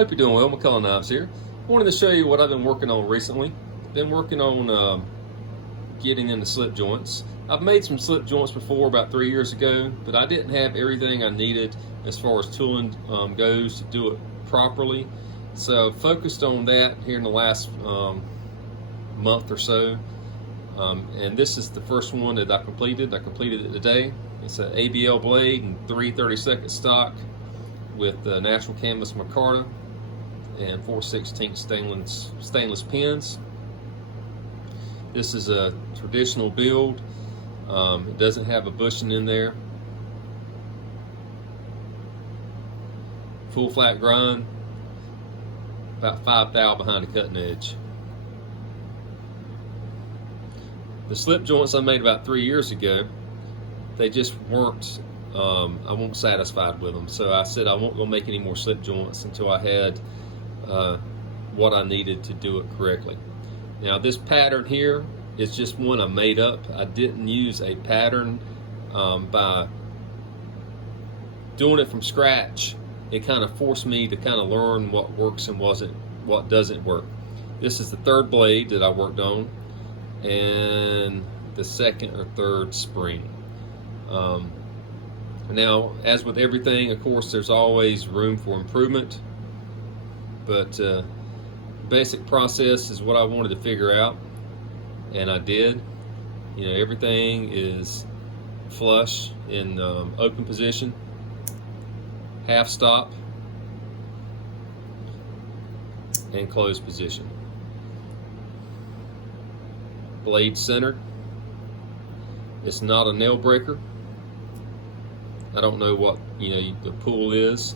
Hope you're doing well. McCullough Knives here. Wanted to show you what I've been working on recently. Been working on getting into slip joints. I've made some slip joints before about 3 years ago, but I didn't have everything I needed as far as tooling goes to do it properly. So focused on that here in the last month or so. And this is the first one that I completed. I completed it today. It's an ABL blade and 3 32nd stock with natural canvas micarta and 4/16 stainless pins. This is a traditional build. It doesn't have a bushing in there. Full flat grind, about 5 thou behind the cutting edge. The slip joints I made about 3 years ago, they just weren't, I wasn't satisfied with them. So I said I won't go make any more slip joints until I had what I needed to do it correctly. Now this pattern here is just one I made up. I didn't use a pattern. By doing it from scratch, it kind of forced me to kind of learn what works and what doesn't work. This is the third blade that I worked on and the second or third spring. Now, as with everything, of course, there's always room for improvement, but basic process is what I wanted to figure out, and I did. You know, everything is flush in open position, half stop, and closed position. Blade centered. It's not a nail breaker. I don't know what the pull is,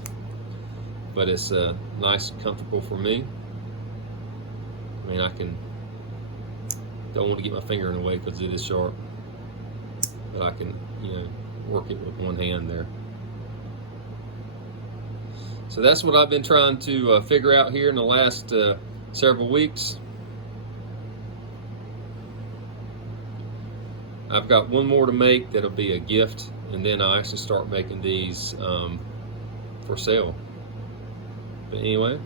but it's nice and comfortable for me. I mean, don't want to get my finger in the way because it is sharp, but I can work it with one hand there. So that's what I've been trying to figure out here in the last several weeks. I've got one more to make that'll be a gift, and then I'll actually start making these for sale. But anyway,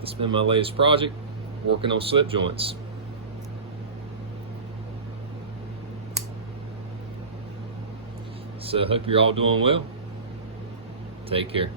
this has been my latest project, working on slip joints. So I hope you're all doing well. Take care.